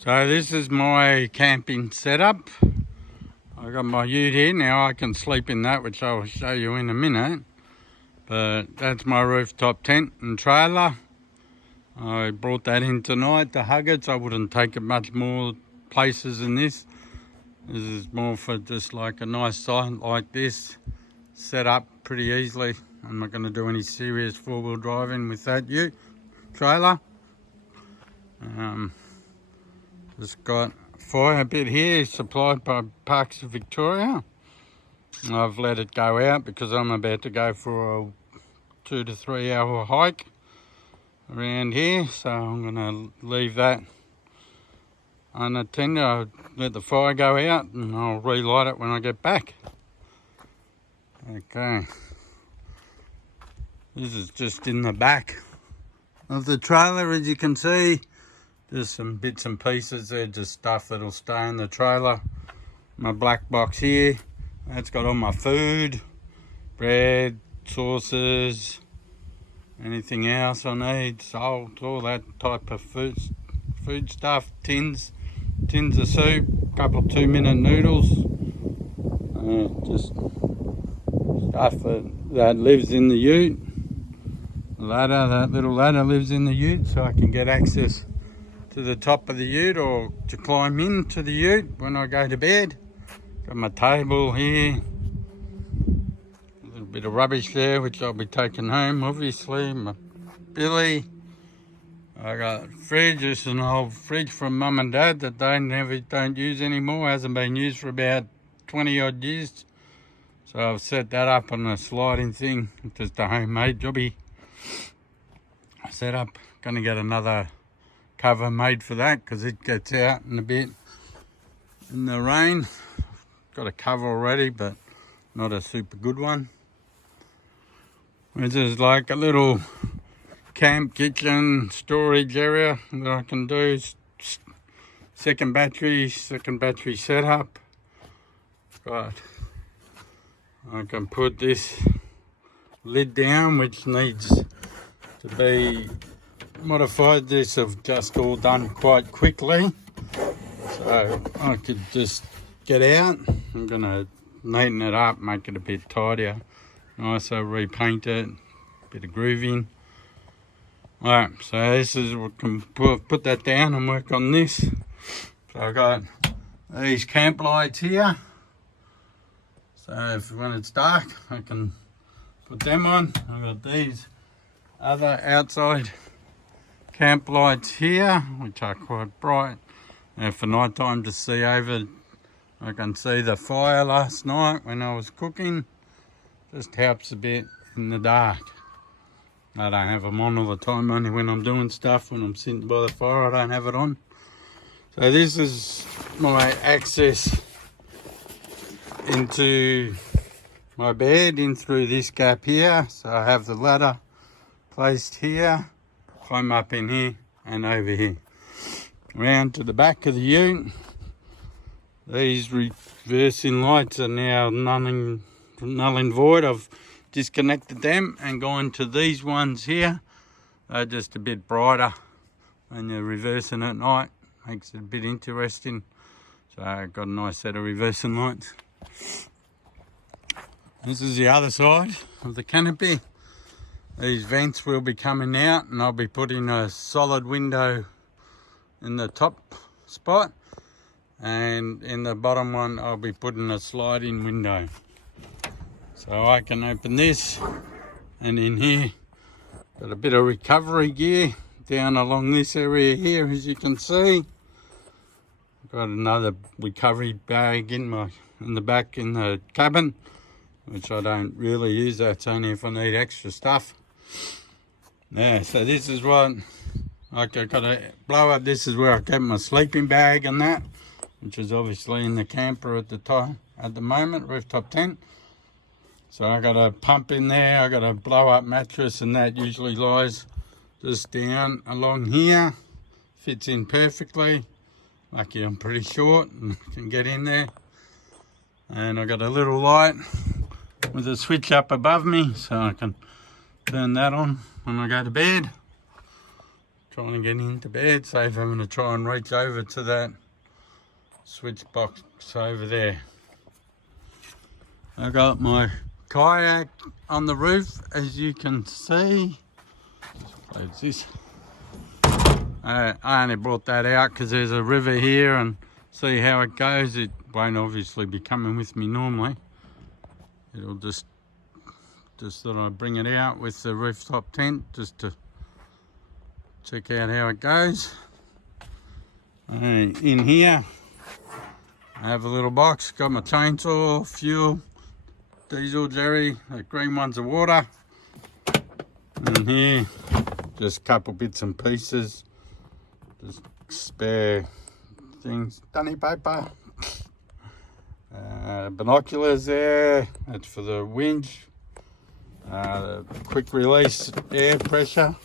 So this is my camping setup. I got my ute here. Now I can sleep in that, which I'll show you in a minute. But that's my rooftop tent and trailer. I brought that in tonight to hug it, so I wouldn't take it much more places than this. This is more for just like a nice site like this, set up pretty easily. I'm not going to do any serious four-wheel driving with that ute trailer. Just got a fire pit here supplied by Parks of Victoria. I've let it go out because I'm about to go for a 2 to 3 hour hike around here, so I'm going to leave that unattended. I'll let the fire go out and I'll relight it when I get back. Okay, this is just in the back of the trailer, as you can see. Just some bits and pieces there, just stuff that'll stay in the trailer. My black box here, that's got all my food, bread, sauces, anything else I need, salt, all that type of food stuff, tins of soup, a couple of 2-minute noodles, just stuff that lives in the ute. That little ladder lives in the ute, so I can get access to the top of the ute or to climb into the ute when I go to bed. Got my table here, a little bit of rubbish there which I'll be taking home, obviously. My billy. I got fridge. This is an old fridge from Mum and Dad that they don't use anymore. Hasn't been used for about 20 odd years. So I've set that up on a sliding thing, just a homemade jobby set up. Gonna get another cover made for that because it gets out in a bit in the rain. Got a cover already, but not a super good one. This is like a little camp kitchen storage area that I can do. Second battery setup. Right, I can put this lid down, which needs to be modified. This have just all done quite quickly, so I could just get out. I'm gonna neaten it up, make it a bit tidier, nicer, repaint it, bit of grooving. Alright, so this is, we can put that down and work on this. So I've got these camp lights here, so if when it's dark I can put them on. I've got these other outside camp lights here, which are quite bright. And for night time to see over, I can see the fire last night when I was cooking. Just helps a bit in the dark. I don't have them on all the time, only when I'm doing stuff. When I'm sitting by the fire, I don't have it on. So this is my access into my bed, in through this gap here. So I have the ladder placed here, climb up in here and over here. Round to the back of the ute. These reversing lights are now null and void. I've disconnected them and gone to these ones here. They're just a bit brighter when you're reversing at night. Makes it a bit interesting. So I've got a nice set of reversing lights. This is the other side of the canopy. These vents will be coming out and I'll be putting a solid window in the top spot, and in the bottom one I'll be putting a sliding window. So I can open this, and in here got a bit of recovery gear down along this area here, as you can see. Got another recovery bag in the back in the cabin, which I don't really use. That's only if I need extra stuff. Yeah, so this is what I got to blow up. This is where I keep my sleeping bag and that, which is obviously in the camper at the moment, rooftop tent. So I got a pump in there. I got a blow up mattress, and that usually lies just down along here. Fits in perfectly. Lucky I'm pretty short and can get in there. And I got a little light with a switch up above me, so I can turn that on when I go to bed. trying to get into bed, save having to try and reach over to that switch box over there. I got my kayak on the roof, as you can see. Close this. I only brought that out because there's a river here, and see how it goes. It won't obviously be coming with me normally. It'll just thought I'd bring it out with the rooftop tent just to check out how it goes. In here I have a little box, got my chainsaw, fuel, diesel, jerry, the green one's of water. And here, just a couple bits and pieces, just spare things, dunny paper, binoculars there, that's for the winch, quick release air pressure.